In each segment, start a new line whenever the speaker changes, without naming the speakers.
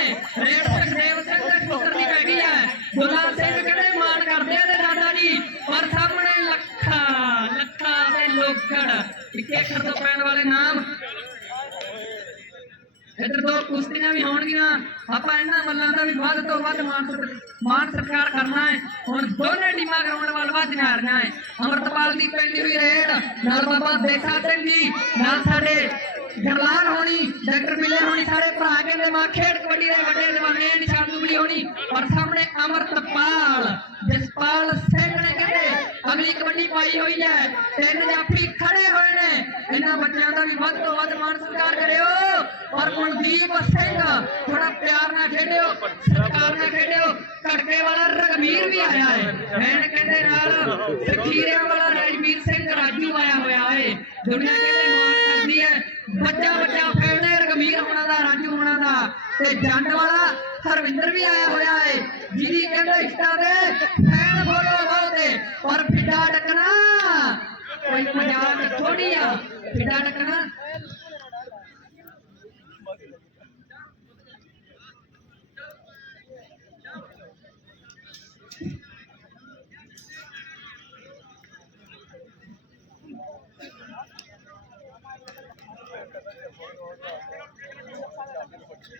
ਨੇ। ਰੇਡ ਸੁਖਦੇਵ ਸਿੰਘ ਦੇ ਪੁੱਤਰ ਦੀ ਪੈ ਗਈ ਹੈ ਦੁੱਲਾ ਸਿੰਘ ਕਹਿੰਦੇ, ਮਾਨ ਕਰਦੇ ਆ ਤੇ ਦਾਦਾ ਜੀ। ਪਰ ਸਾਹਮਣੇ ਲੱਖਾ ਲੱਖਾ ਤੇ ਲੋਕੜ। ਇੱਕੇ ਅੱਖਰ ਤੋਂ ਪੈਣ ਵਾਲੇ ਨਾਮ। ਇੱਧਰ ਦੋ ਕੁਸ਼ਤੀਆਂ ਵੀ ਹੋਣਗੀਆਂ। ਆਪਾਂ ਇਹਨਾਂ ਮੱਲਾਂ ਦਾ ਵੀ ਵੱਧ ਤੋਂ ਵੱਧ ਮਾਨ ਸਤਿ- ਮਾਨ ਸਤਿਕਾਰ ਕਰਨਾ ਹੈ। ਹੁਣ ਦੋਨੇ ਟੀਮਾਂ ਗਰਾਊਂਡ ਵੱਲ ਵੱਧ ਆ ਰਹੀਆਂ ਹੈ ਅਮਰਤਪਾਲ ਦੀ ਪੈਂਦੀ ਹੋਈ ਰੇਡ। ਨਾਲ ਬਾਬਾ ਦੇਖਾ ਸਿੰਘ ਜੀ। ਨਾਲ ਸਾਡੇ ਜਰਲਾਲ ਹੋਣੀ, ਡਾਕਟਰ ਮਿਲੇ ਹੋਣੀ, ਸਾਰੇ ਭਰਾ ਕਹਿੰਦੇ ਮਾ ਖੇਡ ਕਬੱਡੀ ਦੇ ਵੱਡੇ ਜਵਾਨੇ ਨਿਸ਼ਾਨ ਦੁਬਲੀ ਹੋਣੀ। ਔਰ ਸਾਹਮਣੇ ਅਮਰਤਪਾਲ, ਜਸਪਾਲ ਸਿੰਘ ਨੇ ਕਹਿੰਦੇ, ਅਗਲੀ ਕਬੱਡੀ ਪਾਈ ਹੋਈ ਹੈ। ਤਿੰਨ ਜਾਫੀ ਖੜੇ ਹੋਏ ਨੇ। ਇਹਨਾਂ ਬੱਚਿਆਂ ਦਾ ਵੀ ਵੱਧ ਤੋਂ ਵੱਧ ਮਾਣ ਸਤਿਕਾਰ ਕਰਿਓ। ਔਰ ਮਨਦੀਪ ਸਿੰਘ ਥੋੜਾ ਪਿਆਰ ਨਾਲ ਖੇਡਿਓ, ਸਤਿਕਾਰ ਨਾਲ ਖੇਡਿਓ। ਘੜਕੇ ਵਾਲਾ ਰਗਵੀਰ ਵੀ ਆਇਆ ਹੈ। ਐਨ ਕਹਿੰਦੇ ਨਾਲ ਸਖੀਰਿਆਂ ਵਾਲਾ ਰਾਜਵੀਰ ਸਿੰਘ ਰਾਜੂ ਆਇਆ ਹੋਇਆ ਹੈ। ਦੁਨੀਆ ਕਹਿੰਦੇ ਮਾਣ ਕਰਦੀ ਹੈ। ਵੱਡਾ ਵੱਡਾ ਫੈਨ ਹੈ, ਰਗਵੀਰ ਹੋਣਾ ਦਾ, ਰਾਜੂ ਹੋਣਾ ਦਾ ਤੇ ਜੰਡ ਵਾਲਾ ਹਰਵਿੰਦਰ ਵੀ ਆਇਆ ਹੋਇਆ ਹੈ ਜਿਹਦੀ ਕਹਿੰਦੇ ਇਸ਼ਟਾ ਦੇ ਫੈਨ ਫੋਲੋ ਬਹੁਤ ਔਰ ਫਿੱਡਾ ਟਕਣਾ ਕੋਈ ਮਜ਼ਾਕ ਥੋੜੀ ਆ, ਫਿੱਡਾ ਟਕਣਾ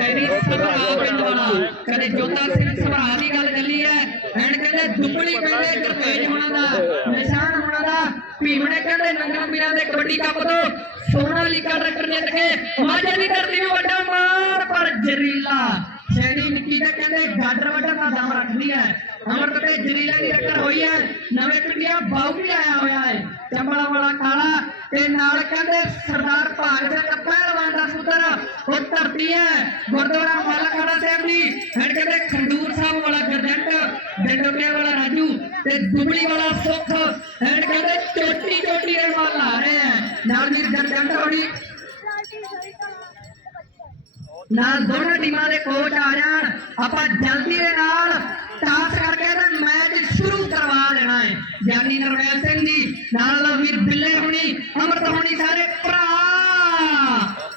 ਡੰਡੇ ਸਭਰਾ ਪਿੰਡ ਵਾਲਾ ਕਦੇ ਜੋਤਾ ਸਿੰਘ ਸਭਰਾ ਦੀ ਗੱਲ ਚੱਲੀ ਐ ਐਣ ਕਹਿੰਦੇ, ਦੁੱਬਲੀ ਕਹਿੰਦੇ ਗੁਰਤੇਜ ਹੋਣਾ ਦਾ, ਨਿਸ਼ਾਨ ਹੋਣਾ ਦਾ ਭੀਮਣੇ ਕਹਿੰਦੇ, ਨੰਗਲ ਮੀਆਂ ਦੇ ਕਬੱਡੀ ਕੱਪ ਤੋਂ ਸੋਨਾ ਲੀਕਾ ਟਰੈਕਟਰ ਜਿੱਤ ਕੇ ਮਾਝੇ ਦੀ ਧਰਤੀ ਨੂੰ ਵੱਡਾ ਮਾਰ, ਪਰ ਜ਼ਰੀਲਾ ਸ਼ੈਰੀ ਨਿੱਕੀ ਦਾ ਕਹਿੰਦੇ ਗਾਡਰ ਵੱਡਰ ਦਾ ਦਮ ਰੱਖਦੀ ਹੈ। ਅਮਰਤ ਤੇ ਜ਼ਰੀਲਾ ਦੀ ਟੱਕਰ ਹੋਈ ਹੈ। ਨਵੇਂ ਪਿੰਡਿਆ ਬਾਉ ਵੀ ਆਇਆ ਹੋਇਆ ਹੈ। ਚੰਬਲਾ ਵਾਲਾ ਕਾਲਾ ਤੇ ਨਾਲ ਕਹਿੰਦੇ ਸਰਦਾਰ ਭਾਗ ਸਿੰਘ ਪਹਿਲਵਾਨ ਦਾ ਸੁਤਰ, ਉਹ ਧਰਤੀ ਹੈ। ਗੁਰਦੁਆਰਾ ਮੱਲ ਸਾਹਿਬ ਦੀ ਐਂਡ ਕਹਿੰਦੇ ਖੰਡੂਰ ਸਾਹਿਬ ਵਾਲਾ ਗਰਜੰਟ ਡੰਡੋਕਿਆ ਵਾਲਾ ਰਾਜੂ ਤੇ ਦੁਬਲੀ ਵਾਲਾ ਸੁੱਖ। ਐਂਡ ਕਹਿੰਦੇ ਚੋਟੀ ਚੋਟੀ ਦੇ ਮਾਲ ਆ ਰਹੇ ਹੈ। ਨਾਲ ਵੀਰ ਗਰਜੰਟ ਹੋਣੀ ਨਾਲ ਦੋਨੋਂ ਟੀਮਾਂ ਦੇ ਕੋਚ ਆ ਜਾਣ। ਆਪਾਂ ਜਲਦੀ ਦੇ ਨਾਲ ਟਾਸ ਕਰਕੇ ਤੇ ਮੈਚ ਸ਼ੁਰੂ ਕਰਵਾ ਦੇਣਾ ਹੈ। ਗਿਆਨੀ ਨਰਵੈਲ ਸਿੰਘ ਜੀ, ਨਾਲ ਵੀਰ ਬਿੱਲੇ ਹੁਣੀ, ਅਮਰਤ ਹੁਣੀ ਸਾਰੇ ਭਰਾ।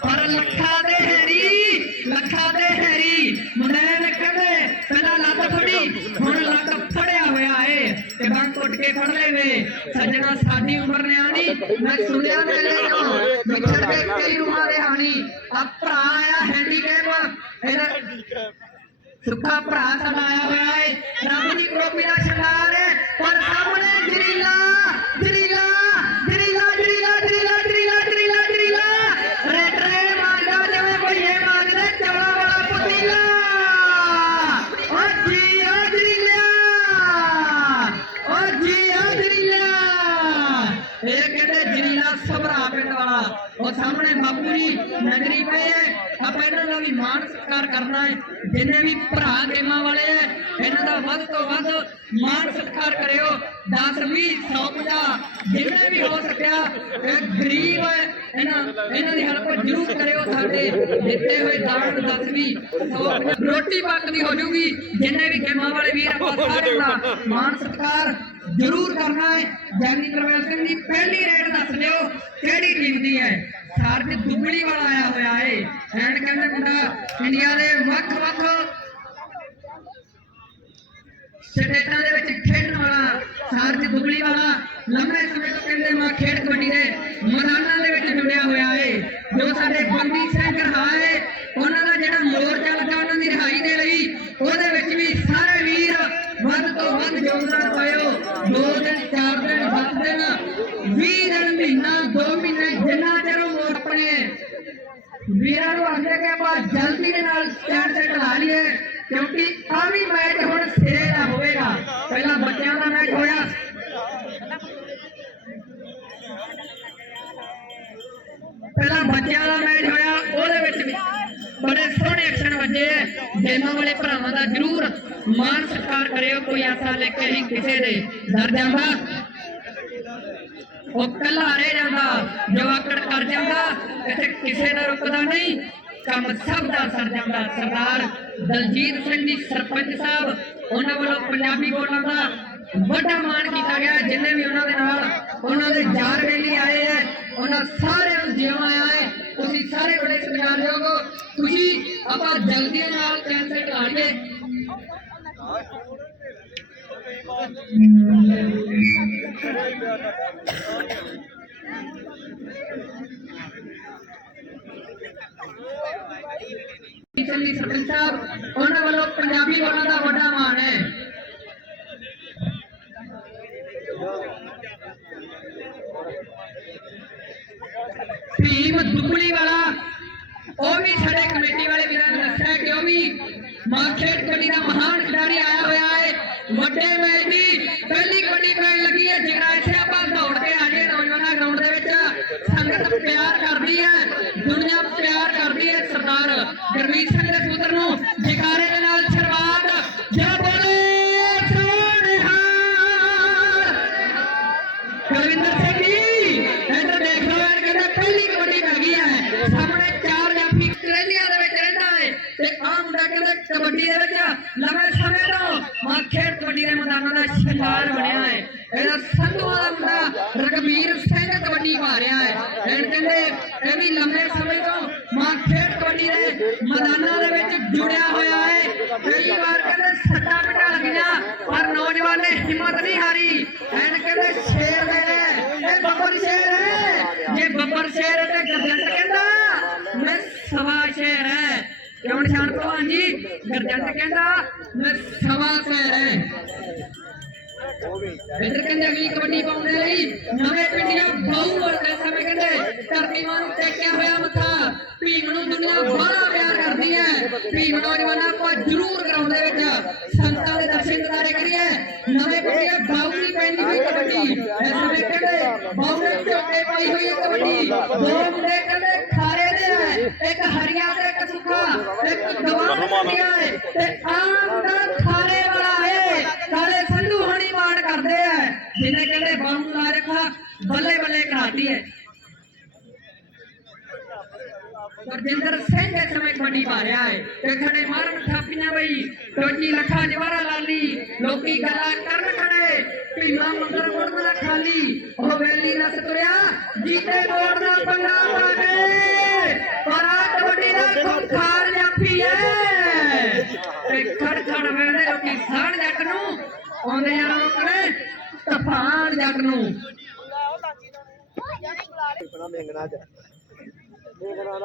ਪਰ ਲੱਖਾ ਦੇ ਹੈਰੀ, ਲੱਖਾ ਦੇ ਹੈਰੀ। ਮੁੰਡੇ ਕਹਿੰਦੇ, ਪਹਿਲਾਂ ਲੱਤ ਫੜੀ, ਹੁਣ ਲੱਤ ਫੜਿਆ ਹੋਇਆ ਏ। ਤੇ ਬੰਕ ਉੱਟ ਕੇ ਫੜ ਲੈ ਵੇ। ਸੱਜਣਾ ਸਾਡੀ ਉਮਰ ਨਿਆਣੀ, ਮੈਂ ਸੁਣਿਆ ਮੇਲੇ ਤੋਂ। ਵਿਛੜ ਕੇ ਕਈ ਰੂਹਾਂ ਦੇ ਹਾਣੀ। ਆ ਭਰਾ ਸੁੱਖਾ ਭਰਾ ਸਾਡਾ ਆਇਆ ਹੋਇਆ ਏ ਰੱਬ ਦੀ ਕਰੋਪੀ ਦਾ ਸ਼ਿੰਗਾਰ ਹੈ ਪਰ ਸਾਹਮਣੇ ਜਰੀਲਾ ਜਰੀਲਾ ਜਰੀਲਾ ਜਰੀਲਾ ਜਰੀਲਾ ਜਰੀਲਾ ਜਰੀਲਾ ਜਰੀਲਾ ਰੇਟਰੇ ਮਾਰਦਾ ਜਿਵੇਂ ਕੋਈ ਇਹ ਮਾਰਦੇ ਚਵਲਾ ਵਾਲਾ ਪੁੱਤੀਲਾ ਓ ਜੀ ਓ ਜਰੀਲਾ ਓ ਜੀ ਓ ਜਰੀਲਾ ਇਹ ਕਹਿੰਦੇ ਜਰੀਲਾ ਸਭਰਾ ਪਿੰਡ ਵਾਲਾ ਉਹ ਸਾਹਮਣੇ ਬਾਪੂ ਜੀ ਨਗਰੀ ਪਏ ਐ ਆਪਾਂ ਇਹਨਾਂ ਦਾ ਵੀ ਮਾਣ ਸਤਿਕਾਰ ਕਰਨਾ ਹੈ ਜਿੰਨੇ ਵੀ ਭਰਾ ਗੇਮਾਂ ਵਾਲੇ ਐ ਇਹਨਾਂ ਦਾ ਵੱਧ ਤੋਂ ਵੱਧ ਮਾਣ ਸਤਿਕਾਰ ਕਰਿਓ। 10 20 100 50 ਜਿੰਨੇ ਵੀ ਹੋ ਸਕਿਆ ਇਹ ਗਰੀਬ ਹੈ ਇਹਨਾਂ ਇਹਨਾਂ ਦੀ ਹੈਲਪ ਜ਼ਰੂਰ ਕਰਿਓ ਸਾਡੇ। ਦਿੱਤੇ ਹੋਏ ਦਾਨ 10 20 ਰੋਟੀ ਪੱਕਦੀ ਹੋ ਜੂਗੀ। ਜਿੰਨੇ ਵੀ ਗੇਮਾਂ ਵਾਲੇ ਵੀਰ ਆਪਾਂ ਸਾਰਿਆਂ ਦਾ ਮਾਣ ਸਤਿਕਾਰ ਜ਼ਰੂਰ ਕਰਨਾ ਹੈ। ਜੈਨੀ ਕਰਵੈਲ ਸਿੰਘ ਜੀ, ਪਹਿਲੀ ਰੇਡ ਦੱਸ ਦਿਓ, ਕਿਹੜੀ ਟੀਮ ਦੀ ਹੈ? ਸਾਰਜ ਦੁੱਬਲੀ ਵਾਲਾ ਆਇਆ ਹੋਇਆ ਏ। ਐਂਡ ਕਹਿੰਦੇ ਮੁੰਡਾ, ਇੰਡੀਆ ਦੇ ਵੱਖ ਵੱਖ ਸਟੇਟਾਂ ਦੇ ਵਿੱਚ ਖੇਡਣ ਵਾਲਾ ਸਾਰਜ ਦੁੱਬਲੀ ਵਾਲਾ, ਲੰਮੇ ਸਮੇਂ ਤੋਂ ਕਹਿੰਦੇ ਮੈਂ ਖੇਡ ਕਬੱਡੀ ਦੇ ਮੈਦਾਨਾਂ ਦੇ ਵਿੱਚ ਜੁੜਿਆ ਹੋਇਆ ਏ। ਜੋ ਸਾਡੇ ਬੰਦੀ ਸਿੰਘ ਰਹਾਏ, ਉਹਨਾਂ ਦਾ ਜਿਹੜਾ ਮੋਰਚਾ ਲੱਗਾ ਉਹਨਾਂ ਦੀ ਰਿਹਾਈ ਦੇ ਲਈ ਉਹਦੇ ਵਿੱਚ ਵੀ ਸਾਰੇ ਵੀਰ ਵੱਧ ਤੋਂ ਵੱਧ ਯੋਗਦਾਨ ਪਾਇਓ ਦੋ ਦਿਨ ਚਾਰ ਦਿਨ ਦਸ ਦਿਨ 20 ਦਿਨ ਮਹੀਨਾ 2 ਮਹੀਨੇ ਜਿੰਨਾ ਚਿਰ ਉਹ ਮੋੜ ਆਪਣੇ ਵੀਰਾਂ ਨੂੰ ਆਖਦੇ ਕਿ ਆਪਾਂ ਜਲਦੀ ਦੇ ਨਾਲ ਸਟੈਂਡ ਤੇ ਢਲਾ ਲਈਏ ਕਿਉਂਕਿ ਆ ਵੀ ਮੈਚ ਹੁਣ ਸਿਰੇ ਦਾ ਹੋਵੇਗਾ ਪਹਿਲਾਂ ਬੱਚਿਆਂ ਦਾ ਮੈਚ ਹੋਇਆ ਪਹਿਲਾਂ ਬੱਚਿਆਂ ਦਾ ਮੈਚ ਹੋਇਆ, ਉਹਦੇ ਵਿੱਚ ਵੀ ਬੜੇ ਸੋਹਣੇ ਐਕਸ਼ਨ ਵੱਜੇ ਐ ਗੇਮਾਂ ਵਾਲੇ ਭਰਾਵਾਂ ਦਾ ਜ਼ਰੂਰ ਮਾਣ ਸਤਿਕਾਰ ਕਰਿਓ, ਕੋਈ ਆਸਾ ਲੈ ਕੇ ਹੀ ਕਿਸੇ ਦੇ ਡਰ ਜਾਂਦਾ। ਉਹ ਕੱਲਾ ਰਹਿ ਜਾਂਦਾ ਜਵਾਕੜ ਕਰ ਜਾਂਦਾ, ਇੱਥੇ ਕਿਸੇ ਦਾ ਰੁਕਦਾ ਨਹੀਂ। ਕੰਮ ਸਭ ਦਾ ਸਰ ਜਾਂਦਾ, ਸਰਦਾਰ ਦਲਜੀਤ ਸਿੰਘ ਜੀ, ਸਰਪੰਚ ਸਾਹਿਬ, ਉਹਨਾਂ ਵੱਲੋਂ ਪੰਜਾਬੀ ਬੋਲਣ ਦਾ ਵੱਡਾ ਮਾਣ ਕੀਤਾ ਗਿਆ, ਜਿੰਨੇ ਵੀ ਉਹਨਾਂ ਦੇ ਨਾਲ ਉਹਨਾਂ ਦੇ ਯਾਰ ਵੇਲੇ ਆਏ ਹੈ ਉਹਨਾਂ ਸਾਰਿਆਂ ਨੂੰ ਜਿਉਂ ਆਇਆ ਹੈ। ਤੁਸੀਂ ਸਾਰੇ ਬੜੇ ਸਤਿਕਾਰਯੋਗ ਹੋ ਤੁਸੀਂ ਆਪਾਂ ਜਲਦੀ ਨਾਲ ਕੈਂਸਲ ਢਾ ਸਰਪੰਚ ਸਾਹਿਬ, ਉਹਨਾਂ ਵੱਲੋਂ ਪੰਜਾਬੀ ਬੋਲਣ ਦਾ ਵੱਡਾ ਮਾਣ ਹੈ ਭੀਮ ਦੁਗਲੀ ਵਾਲਾ ਉਹ ਵੀ ਸਾਡੇ ਕਮੇਟੀ ਵਾਲੇ ਵੀਰਾਂ ਨੇ ਦੱਸਿਆ ਕਿ ਉਹ ਵੀ ਮਾਂ ਖੇਡ ਕਬੱਡੀ ਦਾ ਮਹਾਨ ਕਬੱਡੀ ਦੇ ਵਿੱਚ ਲੰਮੇ ਸਮੇਂ ਤੋਂ ਮਾਂ ਖੇਡ ਕਬੱਡੀ ਦੇ ਮੈਦਾਨਾਂ ਦਾ ਸ਼ਿਕਾਰ ਬਣਿਆ ਹੈ। ਹੈ ਕਿਉਂ ਨਿਸ਼ਾਨ ਜੀ, ਗਰਜੰਟ ਕਹਿੰਦਾ ਮੈਂ ਸਵਾ ਸ਼ੇਰ ਹੈ। ਇੱਧਰ ਕਹਿੰਦੇ, ਅਗਲੀ ਕਬੱਡੀ ਪਾਉਣ ਦੇ ਲਈ ਨਵੇਂ ਪਿੰਡੀਆਂ ਬਾਹੂ ਵਰਗੇ ਸਮੇਂ ਕਹਿੰਦੇ, ਧਰਤੀ ਮਾਂ ਨੂੰ ਟੇਕਿਆ ਹੋਇਆ ਮੱਥਾ। ਭੀਮ ਨੂੰ ਦੁਨੀਆ ਬੜਾ ਪਿਆਰ ਕਰਦੀ ਹੈ। ਭੀਮ ਨੌਜਵਾਨਾਂ ਆਪਾਂ ਜ਼ਰੂਰ ਗਰਾਊਂਡ ਦੇ ਵਿੱਚ। ਸੰਤਾਂ ਦੇ ਦਰਸ਼ਨ ਦਿਦਾਰੇ ਕਰੀਏ। ਨਵੇਂ ਪਿੰਡੀਆਂ ਬਾਹੂ ਦੀ ਪੈਂਦੀ ਹੋਈ ਕਬੱਡੀ। ਇਸ ਸਮੇਂ ਕਹਿੰਦੇ ਬਾਹੂ ਦੇ ਝੋਟੇ ਪਾਈ ਹੋਈ ਕਬੱਡੀ। ਦੋ ਮੁੰਡੇ ਕਹਿੰਦੇ, ਖਾਰੇ ਦੇ ਹੈ ਇੱਕ ਹਰੀਆ ਤੇ ਗਵਾਨ ਹੈ ਤੇ ਆਹ ਮੁੰਡਾ ਖਾਰੇ ਵਾਲਾ ਹੈ ਕਾਲੇ ਸੰਧੂ ਹਣੀ ਮਾਣ ਕਰਦੇ ਆ, ਜਿਹਨੇ ਕਹਿੰਦੇ ਬੰਮ ਲਾ ਰੱਖਾ, ਬੱਲੇ ਬੱਲੇ ਕਰਾਤੀ ਹੈ। ਗੁਰਜਿੰਦਰ ਸਿੰਘ ਇਸ ਸਮੇਂ ਕਬੱਡੀ ਪਾ ਰਿਹਾ ਹੈ। ਤੇ ਖੜੇ ਮਾਰਨ ਥਾਪੀਆਂ ਬਈ ਟੋਜੀ ਲੱਖਾ ਜਵਾਰਾ ਲਾਲੀ, ਲੋਕੀ ਗੱਲਾਂ ਕਰਨ ਖੜੇ ਭੀਮਾ ਮੰਦਰ ਮੁੜਨਾ ਖਾਲੀ, ਉਹ ਵੇਲੀ ਨਸ ਤੁਰਿਆ ਜੀਤੇ ਮੋੜ ਦਾ ਪੰਗਾ ਪਾ ਕੇ, ਪਰ ਆ ਕਬੱਡੀ ਦਾ ਖੁੰਖਾਰ ਜਾਫੀ ਹੈ। ਤੇ ਖੜ ਖੜ ਵੇਂਦੇ ਲੋਕੀ ਸਾਣ ਜੱਟ ਨੂੰ ਆਉਂਦੇ ਯਾਰਾਂ ਨੂੰ, ਤਫਾਨ ਜੱਟ ਨੂੰ।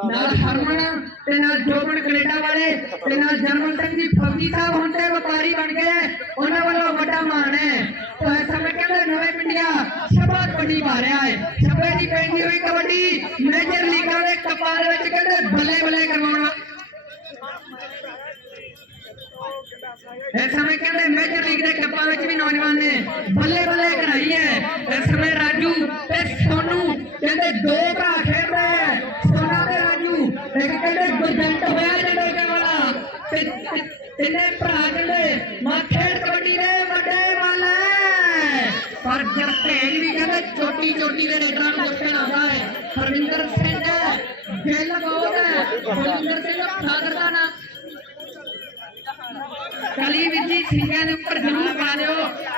ਨਾਲ ਹਰਮਨ ਤੇ ਨਾਲ ਜੋਬਨ ਕੈਨੇਡਾ ਵਾਲੇ ਤੇ ਨਾਲ ਜਰਮਨ ਸਿੰਘ ਜੀ ਫੌਜੀ ਸਾਹਿਬ ਹੁਣ ਤੇ ਵਪਾਰੀ ਬਣ ਗਏ, ਉਹਨਾਂ ਵੱਲੋਂ ਵੱਡਾ ਮਾਣ ਹੈ। ਉਹ ਇਸ ਸਮੇਂ ਕਹਿੰਦੇ ਨਵੇਂ ਪਿੰਡੀਆਂ ਸ਼ਬਾ ਕਬੱਡੀ ਪਾ ਹੈ। ਸ਼ਬੇ ਦੀ ਪੈਂਦੀ ਹੋਈ ਕਬੱਡੀ ਮੇਜਰ ਲੀਗਾਂ ਦੇ ਕੱਪਾਂ ਵਿੱਚ ਕਹਿੰਦੇ ਬੱਲੇ ਬੱਲੇ ਕਰਵਾਉਣਾ। ਇਸ ਸਮੇਂ ਕਹਿੰਦੇ ਮੇਜਰ ਲੀਗ ਦੇ ਕੱਪਾਂ ਵਿੱਚ ਵੀ ਨੌਜਵਾਨ ਨੇ ਬੱਲੇ ਬੱਲੇ ਕਰਾਈ ਹੈ। ਇਸ ਸਮੇਂ ਰਾਜੂ ਤੇ ਸੋਨੂ ਕਹਿੰਦੇ ਦੋ ਭਰਾ ਖੇਡ ਰਹੇ ਹੈ। ਸੋਨਾ ਤੇ ਰਾਜੂ ਇੱਕ ਕਹਿੰਦੇ ਗੁਰਜੰਟ ਹੋਇਆ ਜੰਡੋਕੇ ਵਾਲਾ ਤੇ ਤਿੰਨੇ ਭਰਾ ਕਹਿੰਦੇ ਮਾਂ ਖੇਡ ਕਬੱਡੀ ਦੇ ਵੱਡੇ ਵਾਲਾ ਪਰ ਜਰਤੇਜ ਵੀ ਕਹਿੰਦੇ ਛੋਟੀ ਛੋਟੀ ਦੇ ਰੇਡਰਾਂ ਨੂੰ ਦੱਸੇ ਲਾਉਂਦਾ ਹੈ। ਹਰਵਿੰਦਰ ਸਿੰਘ ਹੈ। ਗਿੱਲ ਬਹੁਤ ਹੈ। ਹਰਵਿੰਦਰ ਸਿੰਘ ਫਾਦਰ ਦਾ ਨਾਮ ਕਲੀ ਵਿੱਚੀ ਸਿੰਘਾਂ ਦੇ ਉੱਪਰ ਜ਼ਰੂਰ ਪਾ ਦਿਓ।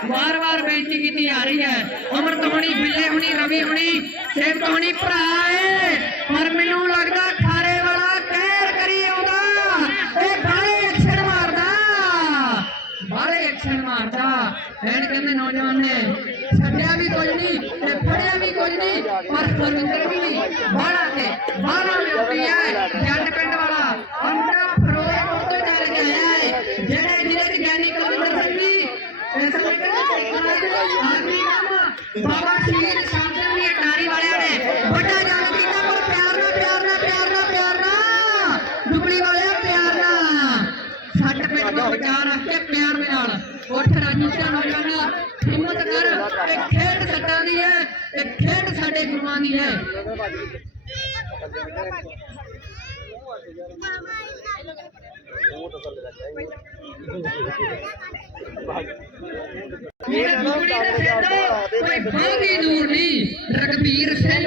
ਵਾਰ-ਵਾਰ ਬੇਨਤੀ ਕੀਤੀ ਆ ਰਹੀ ਹੈ। ਅਮਰਤ ਹੋਣੀ ਬਿੱਲੇ ਹੋਣੀ ਰਵੀ ਹੋਣੀ ਸੇਵਕ ਹੋਣੀ ਭਰਾ ਏ। ਪਰ ਮੈਨੂੰ ਲੱਗਦਾ ਖਾਰੇ ਵਾਲਾ ਕਹਿਰ ਕਰੀ ਆਉਂਦਾ। ਇਹ ਬਾਲੇ ਐਕਸ਼ਨ ਮਾਰਦਾ। ਬਾਲੇ ਐਕਸ਼ਨ ਮਾਰਦਾ। ਐਨ ਕਹਿੰਦੇ ਨੌਜਵਾਨ ਨੇ, ਛੱਡਿਆ ਵੀ ਕੁਝ ਨਹੀਂ ਤੇ ਫੜਿਆ ਵੀ ਕੁਝ ਨਹੀਂ, ਪਰ ਹਰਿੰਦਰ ਵੀ ਨਹੀਂ। ਬਾਹਲਾ ਤੇ ਬਾਹਲਾ ਮਿਲਦੀ ਹੈ। ਕੋਈ ਬਾਗੀ ਦੂਰ ਨਹੀਂ। ਰਗਵੀਰ ਸਿੰਘ।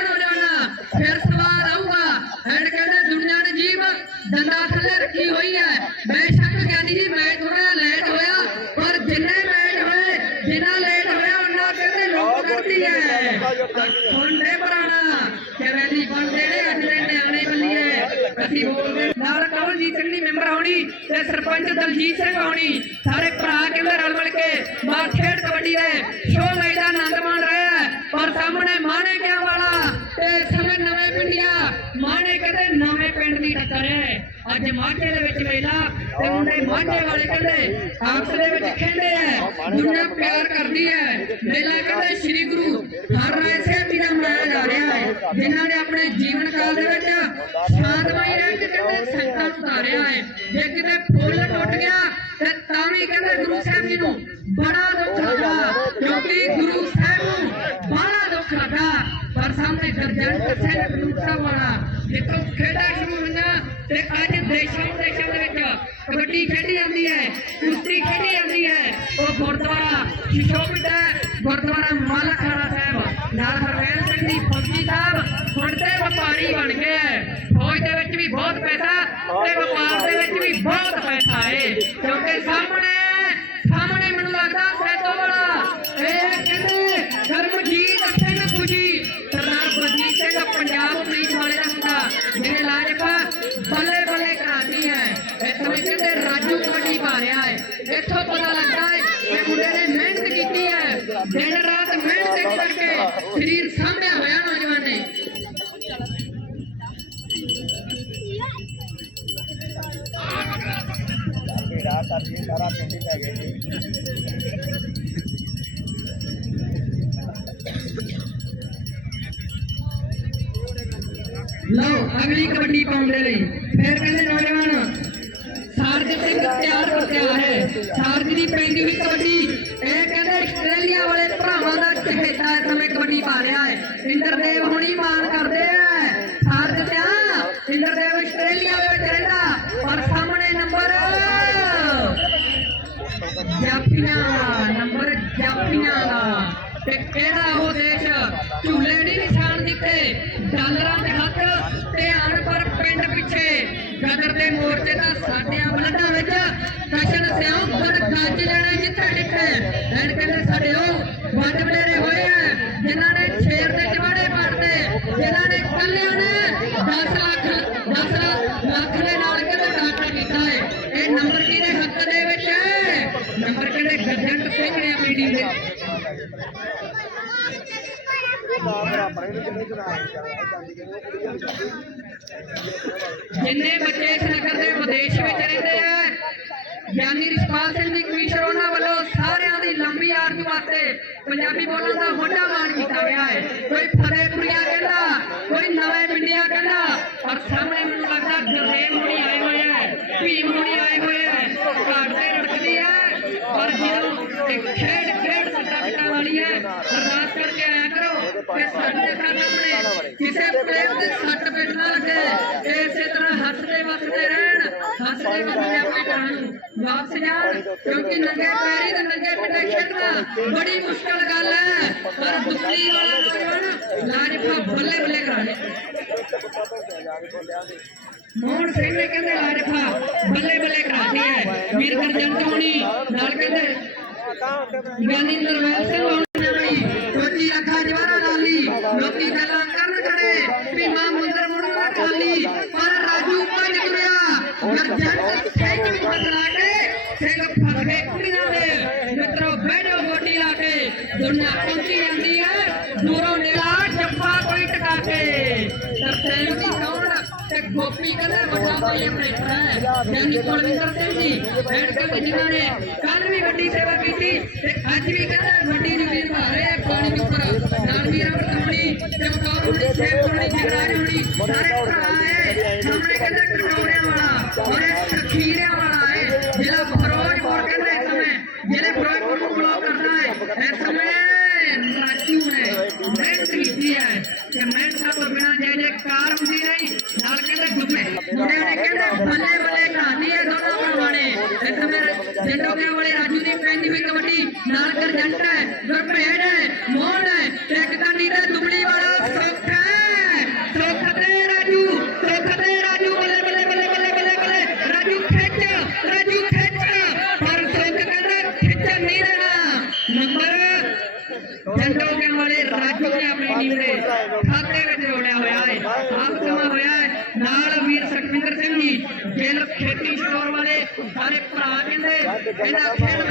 ਤੇ ਸਰਪੰਚ ਦਲਜੀਤ ਸਿੰਘ ਆਉਣੀ ਸਾਰੇ ਭਰਾ ਕਹਿੰਦੇ ਰਲ ਮਿਲ ਕੇ ਮਾਂ ਖੇਡ ਕਬੱਡੀ ਦੇ ਸ਼ੋਅ ਲਈ ਦਾ ਆਨੰਦ ਮਾਣ ਰਿਹਾ ਹੈ ਔਰ ਸਾਹਮਣੇ ਮਾਣੇ ਕਿਆ ਵਾਲਾ, ਤੇ ਸਮੇਂ ਨਵੇਂ ਪਿੰਡੀਆਂ, ਮਾਣੇ ਕਹਿੰਦੇ ਨਵੇਂ ਪਿੰਡ ਦੀ ਟੱਕਰ ਹੈ। ਅੱਜ ਮਾਝੇ ਦੇ ਵਿੱਚ ਮੇਲਾ ਤੇ ਮੁੰਡੇ ਮਾਝੇ ਵਾਲੇ ਕਹਿੰਦੇ ਆਪਸ ਦੇ ਵਿੱਚ ਖੇਡਦੇ ਹੈ ਦੁਨੀਆ ਪਿਆਰ ਕਰਦੀ ਹੈ ਮੇਲਾ ਕਹਿੰਦੇ ਸ੍ਰੀ ਗੁਰੂ ਹਰਿਰਾਏ ਸਾਹਿਬ ਜੀ ਦਾ ਮਨਾਇਆ ਜਾ ਰਿਹਾ ਹੈ। ਜਿਨ੍ਹਾਂ ਨੇ ਆਪਣੇ ਜੀਵਨ ਕਾਲ ਦੇ ਵਿੱਚ ਸ਼ਾਂਤਮਈ ਰਹਿ ਕੇ ਕਹਿੰਦੇ ਸੰਤਾਂ ਨੂੰ ਹੈ। ਜੇ ਕਿਤੇ ਫੁੱਲ ਟੁੱਟ ਗਿਆ ਤੇ ਤਾਂ ਵੀ ਕਹਿੰਦੇ ਗੁਰੂ ਸਾਹਿਬ ਜੀ ਨੂੰ ਬੜਾ ਦੁੱਖ ਲੱਗਾ ਕਿਉਂਕਿ ਗੁਰੂ ਸਾਹਿਬ ਨੂੰ ਬੜਾ ਦੁੱਖ ਲੱਗਾ ਪਰ ਸਾਹਮਣੇ ਗਰਜੰਟ ਸਿੰਘ ਗੁਰੂ ਸਾਹਿਬ ਵਾਲਾ ਜਿੱਥੋਂ ਖੇਡਾਂ ਸ਼ੁਰੂ ਹੋਈਆਂ ਤੇ ਅੱਜ ਦੇਸ਼ਾਂ ਦੇਸ਼ਾਂ ਦੇ ਵਿੱਚ ਕਬੱਡੀ ਖੇਡੀ ਜਾਂਦੀ ਹੈ, ਕੁਸ਼ਤੀ ਖੇਡੀ ਜਾਂਦੀ ਹੈ। ਉਹ ਗੁਰਦੁਆਰਾ ਸ਼ਿਸ਼ੋਪਿਤ ਹੈ ਗੁਰਦੁਆਰਾ ਮਾਲਖਾਨਾ ਸਾਹਿਬ, ਨਾਲ ਹਰਵੈਲ ਸਿੰਘ ਦੀ ਫੌਜੀ ਸਾਹਿਬ ਹੁਣ ਤੇ ਵਪਾਰੀ ਬਣ ਗਏ ਹੈ। ਫੌਜ ਦੇ ਵਿੱਚ ਵੀ ਬਹੁਤ ਪੈਸਾ ਤੇ ਵਪਾਰ ਦੇ ਵਿੱਚ ਵੀ ਬਹੁਤ ਪੈਸਾ ਹੈ। ਕਿਉਂਕਿ ਸਾਹਮਣੇ ਲਓ, ਅਗਲੀ ਕਬੱਡੀ ਪਾਉਣ ਦੇ ਲਈ। ਫਿਰ ਕਹਿੰਦੇ ਨੌਜਵਾਨ, ਸਾਰਜ ਸਿੰਘ ਤਿਆਰ ਹੋ ਗਿਆ ਹੈ। ਸਾਰਜ ਦੀ ਪੈਂਦੀ ਹੋਈ ਕਬੱਡੀ। ਇਹ ਕਹਿੰਦੇ ਆਸਟ੍ਰੇਲੀਆ ਵਾਲੇ ਭਰਾਵਾਂ ਦਾ ਚਹੇਤਾ ਇਸ ਸਮੇਂ ਕਬੱਡੀ ਪਾ ਰਿਹਾ ਹੈ। ਇੰਦਰਦੇਵ ਹੁਣੀ ਮਾਨ ਕਰਦੇ ਆ। ਸਾਰਜ ਤਿਆ ਇੰਦਰਦੇਵ ਆਸਟ੍ਰੇਲੀਆ ਦੇ ਵਿੱਚ ਰਹਿੰਦਾ। ਪਰ ਸਾਹਮਣੇ ਨੰਬਰ ਜਾਪੀਆਂ ਨੰਬਰ ਜਾਪੀਆਂ ਦਾ। ਤੇ ਕਿਹੜਾ ਉਹ ਦੇ ਪਿੱਛੇ ਗਦਰ ਦੇ ਮੋਰਚੇ ਦਾ ਸਾਡਿਆਂ ਬਲੱਡਾਂ ਵਿੱਚ ਕਸ਼ਨ ਸਿਆਉ ਗੜ ਗੱਜ ਲੈਣਾ ਜਿੱਥੇ ਲਿਖੇ ਐਨ ਕਹਿੰਦੇ ਸਾਡੇ ਉਹ ਵੱਡ ਵਡੇਰੇ ਹੋਏ ਆ, ਜਿਨ੍ਹਾਂ ਨੇ ਸ਼ੇਰ ਦੇ ਜਵਾੜੇ ਮਾਰਦੇ ਜਿਨ੍ਹਾਂ ਨੇ ਕੱਲਿਆਂ ਨੇ 10 ਲੱਖ 10 ਲੱਖ ਦੇ ਨਾਲ ਕਹਿੰਦੇ ਡਾਕਟਰ ਕੀਤਾ ਹੈ। ਇਹ ਨੰਬਰ ਕਿਹਦੇ ਹੱਕ ਦੇ ਵਿੱਚ ਹੈ? ਨੰਬਰ ਕਿਹੜੇ ਗਰਜੰਟ ਸਿੰਘ ਨੇ ਆਪਣੀ ਟੀਮ ਦੇ? ਜਿੰਨੇ ਬੱਚੇ ਇਸ ਨਗਰ ਦੇ ਵਿਦੇਸ਼ ਵਿੱਚ ਰਹਿੰਦੇ ਆ, ਗਿਆਨੀ ਰਿਸ਼ਪਾਲ ਸਿੰਘ ਦੀ ਕਮਿਸ਼ਨ ਉਹਨਾਂ ਵੱਲੋਂ ਸਾਰਿਆਂ ਦੀ ਲੰਬੀ ਆਰਜ਼ੂ ਵਾਸਤੇ ਪੰਜਾਬੀ ਬੋਲਣ ਦਾ ਵੱਡਾ ਮਾਣ ਕੀਤਾ ਗਿਆ ਹੈ। ਕੋਈ ਫਤਿਹਪੁਰੀਆ ਕਹਿੰਦਾ, ਕੋਈ ਨਵੇਂ ਪਿੰਡੀਆਂ ਕਹਿੰਦਾ ਔਰ ਸਾਹਮਣੇ ਮੈਨੂੰ ਲੱਗਦਾ ਗੁਰਮੇਲ ਹੁਣੀ ਆਏ ਹੋਏ ਆ, ਭੀਮ ਹੁਣੀ ਆਏ ਹੋਏ ਸੱਟਾ ਪਿੱਟਾਂ ਵਾਲੀ ਹੈ ਅਰਦਾਸ ਕਰਕੇ ਆਇਆ ਕਰੋ ਕਿ ਸਾਡੇ ਅੱਖਾਂ ਸਾਹਮਣੇ ਕਿਸੇ ਪਲੇਅਰ ਦੇ ਸੱਟ ਪਿੱਟ ਨਾ ਲੱਗੇ ਤੇ ਇਸੇ ਤਰ੍ਹਾਂ ਹੱਸਦੇ ਵਸਦੇ ਰਹਿਣ ਹੱਸਦੇ ਵਸਦੇ ਆਪਣੇ ਘਰਾਂ ਨੂੰ ਵਾਪਸ ਜਾਣ ਕਿਉਂਕਿ ਨੰਗੇ ਪੈਰੀ ਤੇ ਨੰਗੇ ਪਿੰਡੇ ਖੇਡਣਾ ਬੜੀ ਮੁਸ਼ਕਲ ਗੱਲ ਹੈ ਪਰ ਦੁੱਖੀ ਵਾਲਾ ਨੌਜਵਾਨ ਲਾਜਪਾ ਬੱਲੇ ਬੱਲੇ ਕਰਾਣੇ ਮੋਹਨ ਸਿੰਘ ਨੇ ਕਹਿੰਦੇ ਲਾਜਪਾ ਬੱਲੇ ਬੱਲੇ ਕਰਾਤੀ ਹੈ ਵੀਰ ਗਰਜੰਟ ਹੋਣੀ ਨਾਲ ਕਹਿੰਦੇ ਗਿਆਨੀ ਨਰਵੈਲ ਸਿੰਘ ਹੋਣੀ ਬਈ ਛੋਟੀ ਅੱਖਾਂ ਜਵਾਰਾ ਲਾਲੀ। ਲੋਕੀ ਗੱਲਾਂ ਕਰਨ ਖੜੇ। ਭੀਮਾ ਮੁੰਦਰ ਮੁੰਡਾ ਖਾਲੀ ਪਰ ਰਾਜੂ ਭੱਜ ਤੁਰਿਆ ਗਰਜੰਟ ਸਿੰਘ ਬਦਲਾ ਕੇ ਸਿੰਘ ਫਸ ਗਏ ਕੁੜੀਆਂ ਦੇ ਮਿੱਤਰੋ ਬੈਠੋ ਗੋਡੀ ਲਾ ਕੇ। ਦੁਨੀਆ ਪਹੁੰਚੀ ਜਾਂਦੀ ਹੈ। ਦੂਰੋਂ ਨੇੜਾ ਜੱਫਾ ਕੋਈ ਟਕਾ ਕੇ। ਤਰਸੇਮ ਦੀ ਕੌਣ ਤੇ ਗੋਪੀ ਕਹਿੰਦਾ ਵੱਡਾ ਭਾਈ ਆਪਣੇ ਹੈ। ਯਾਨੀ ਕੁਲਵਿੰਦਰ ਸਿੰਘ ਜੀ, ਬੈਠ ਕੇ ਜਿਨ੍ਹਾਂ ਨੇ ਦੀ ਵੱਡੀ ਸੇਵਾ ਕੀਤੀ ਤੇ ਅੱਜ ਵੀ ਕਹਿੰਦਾ ਵੱਡੀ ਨੀਲੀ ਨਿਭਾ ਰਹੇ ਪਾਣੀ ਦੇ ਉੱਪਰ ਨਾਨਵੀਰਾ ਬਰਤਮਣੀ ਚਮਕੌਰ ਹੋਣੀ ਸ਼ੇਖ ਹੋਣੀ, ਜਗਰਾਜ ਹੋਣੀ, ਸਾਰੇ ਕਬੱਡੀ ਨਾਲ ਗਰਜੰਟ ਹੈ ਗੁਰਭੇੜ ਹੈ ਮੋਹਨ ਹੈ ਤੇ ਇੱਕ ਕੰਨੀ ਤੇ ਦੁਬਲੀ ਵਾਲਾ ਸੁੱਖ ਹੈ ਸੁੱਖ ਤੇ ਰਾਜੂ ਸੁੱਖ ਤੇ ਰਾਜੂ ਬੱਲੇ ਬੱਲੇ ਬੱਲੇ ਬੱਲੇ ਬੱਲੇ ਬੱਲੇ ਰਾਜੂ ਖਿੱਚ ਰਾਜੂ ਖਿੱਚ ਪਰ ਸੁੱਖ ਕਹਿੰਦਾ ਖਿੱਚਣ ਨਹੀਂ ਦੇਣਾ ਨੰਬਰ ਜੰਡੋਕੇ ਵਾਲੇ ਰਾਜੂ ਨੇ ਆਪਣੀ ਟੀਮ ਦੇ ਖਾਤੇ ਵਿੱਚ ਜੋੜਿਆ ਹੋਇਆ ਹੈ ਆਪ ਸਮਾਂ ਹੋਇਆ ਹੈ ਨਾਲ ਵੀਰ ਸੁਖਵਿੰਦਰ ਸਿੰਘ ਜੀ ਗਿੱਲ ਖੇਤੀ ਸਟੋਰ ਵਾਲੇ ਸਾਰੇ ਭਰਾ ਕਹਿੰਦੇ ਇਹਨਾਂ ਖੇਡ ਵਿੱਚ ਦਾ ਆਨੰਦ